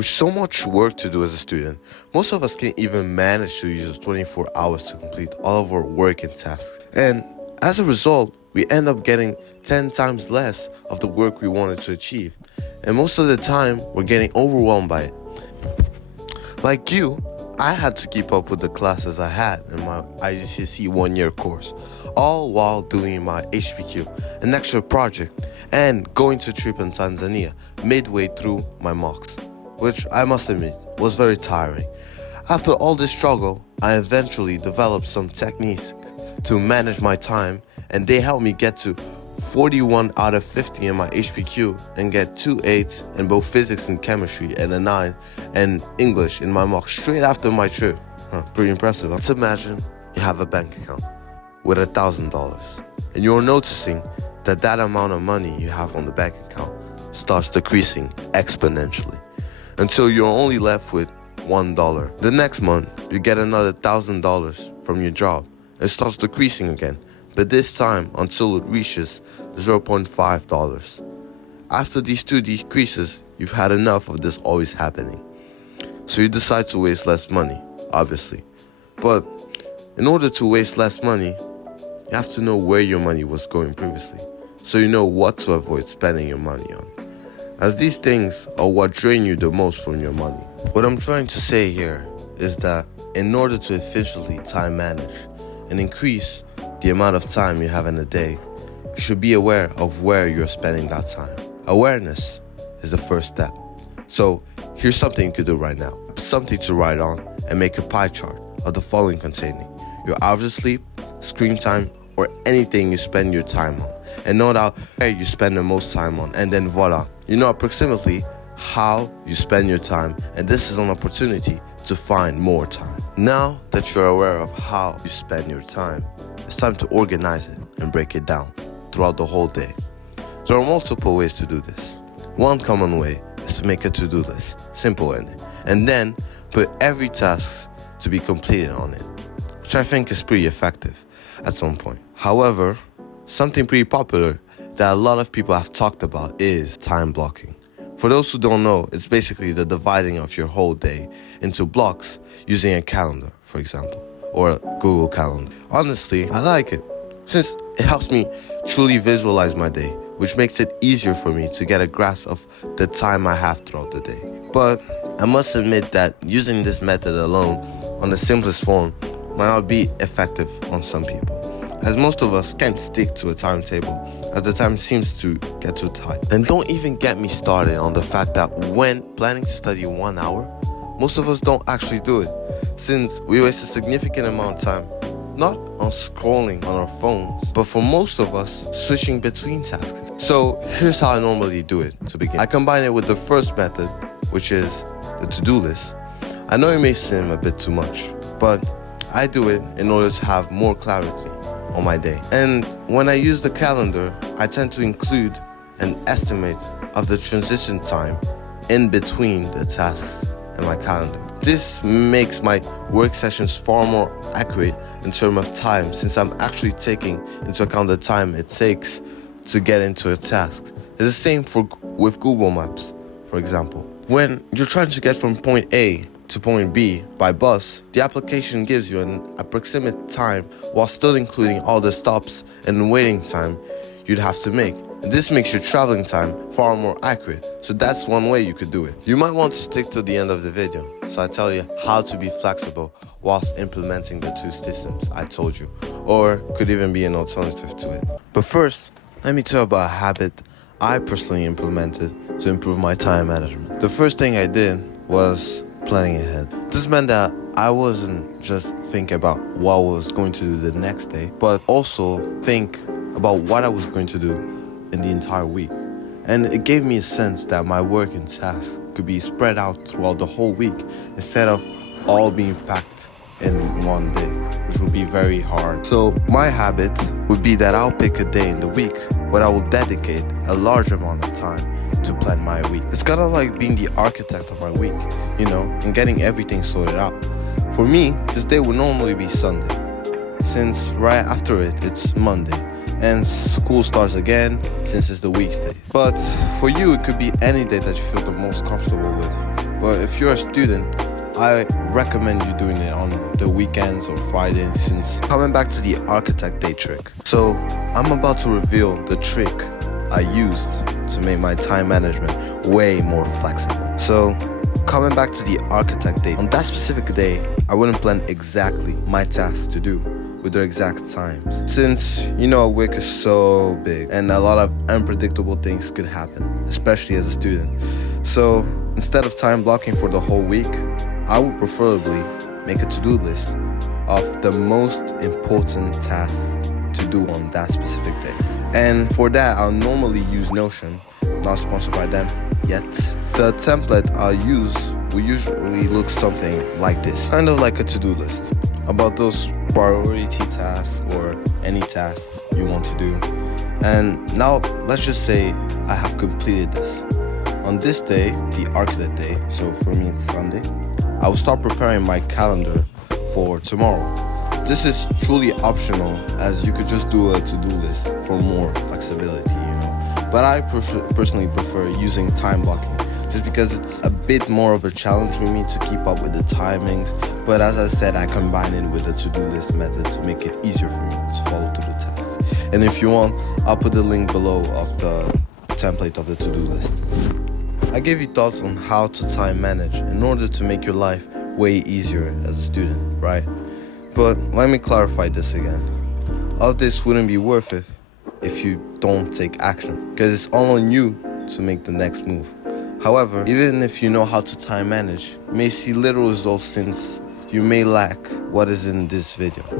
With so much work to do as a student, most of us can't even manage to use 24 hours to complete all of our work and tasks. And as a result, we end up getting 10 times less of the work we wanted to achieve. And most of the time, we're getting overwhelmed by it. Like you, I had to keep up with the classes I had in my IGCSE one-year course, all while doing my HPQ, an extra project, and going to a trip in Tanzania midway through my mocks, which I must admit was very tiring. After all this struggle, I eventually developed some techniques to manage my time, and they helped me get to 41 out of 50 in my HPQ and get 2 8s in both physics and chemistry and a 9 and English in my mock straight after my trip. Pretty impressive. Let's imagine you have a bank account with $1,000 and you're noticing that that amount of money you have on the bank account starts decreasing exponentially until you're only left with $1. The next month, you get another $1,000 from your job. It starts decreasing again, but this time until it reaches $0.5. After these 2 decreases, you've had enough of this always happening. So you decide to waste less money, obviously. But in order to waste less money, you have to know where your money was going previously, so you know what to avoid spending your money on, as these things are what drain you the most from your money. What I'm trying to say here is that in order to efficiently time manage and increase the amount of time you have in a day, you should be aware of where you're spending that time. Awareness is the first step. So here's something you could do right now. Something to write on and make a pie chart of the following containing your hours of sleep, screen time, or anything you spend your time on. And note out where you spend the most time on, and then voila, you know approximately how you spend your time, and this is an opportunity to find more time. Now that you're aware of how you spend your time, it's time to organize it and break it down throughout the whole day. There are multiple ways to do this. One common way is to make a to-do list, simple ending, and then put every task to be completed on it, which I think is pretty effective at some point. However, something pretty popular that a lot of people have talked about is time blocking. For those who don't know, it's basically the dividing of your whole day into blocks using a calendar, for example, or a Google Calendar. Honestly, I like it, since it helps me truly visualize my day, which makes it easier for me to get a grasp of the time I have throughout the day. But I must admit that using this method alone on the simplest form might not be effective on some people, as most of us can't stick to a timetable, as the time seems to get too tight. And don't even get me started on the fact that when planning to study 1 hour, most of us don't actually do it, since we waste a significant amount of time not on scrolling on our phones, but for most of us, switching between tasks. So here's how I normally do it to begin. I combine it with the first method, which is the to-do list. I know it may seem a bit too much, but I do it in order to have more clarity on my day. And when I use the calendar, I tend to include an estimate of the transition time in between the tasks and my calendar. This makes my work sessions far more accurate in terms of time, since I'm actually taking into account the time it takes to get into a task. It's the same with Google Maps, for example. When you're trying to get from point A to point B by bus, the application gives you an approximate time while still including all the stops and waiting time you'd have to make. And this makes your traveling time far more accurate. So that's one way you could do it. You might want to stick to the end of the video, so I tell you how to be flexible whilst implementing the 2 systems I told you, or could even be an alternative to it. But first, let me tell you about a habit I personally implemented to improve my time management. The first thing I did was planning ahead. This meant that I wasn't just thinking about what I was going to do the next day, but also think about what I was going to do in the entire week. And it gave me a sense that my work and tasks could be spread out throughout the whole week instead of all being packed in one day, which would be very hard. So my habit would be that I'll pick a day in the week where I will dedicate a large amount of time to plan my week. It's kind of like being the architect of my week, and getting everything sorted out. For me, this day would normally be Sunday, since right after it's Monday, and school starts again since it's the weekday. But for you, it could be any day that you feel the most comfortable with. But if you're a student, I recommend you doing it on the weekends or Fridays. Since coming back to the Architect Day trick. So I'm about to reveal the trick I used to make my time management way more flexible. So coming back to the Architect Day, on that specific day, I wouldn't plan exactly my tasks to do with their exact times. Since, a week is so big and a lot of unpredictable things could happen, especially as a student. So instead of time blocking for the whole week, I would preferably make a to-do list of the most important tasks to do on that specific day. And for that, I'll normally use Notion, not sponsored by them yet. The template I'll use will usually look something like this, kind of like a to-do list about those priority tasks or any tasks you want to do. And now let's just say I have completed this. On this day, the Architect Day, so for me it's Sunday, I will start preparing my calendar for tomorrow. This is truly optional, as you could just do a to-do list for more flexibility, But I personally prefer using time blocking, just because it's a bit more of a challenge for me to keep up with the timings. But as I said, I combine it with the to-do list method to make it easier for me to follow through the tasks. And if you want, I'll put the link below of the template of the to-do list. I gave you thoughts on how to time manage in order to make your life way easier as a student, right? But let me clarify this again. All of this wouldn't be worth it if you don't take action, because it's all on you to make the next move. However, even if you know how to time manage, you may see little results since you may lack what is in this video.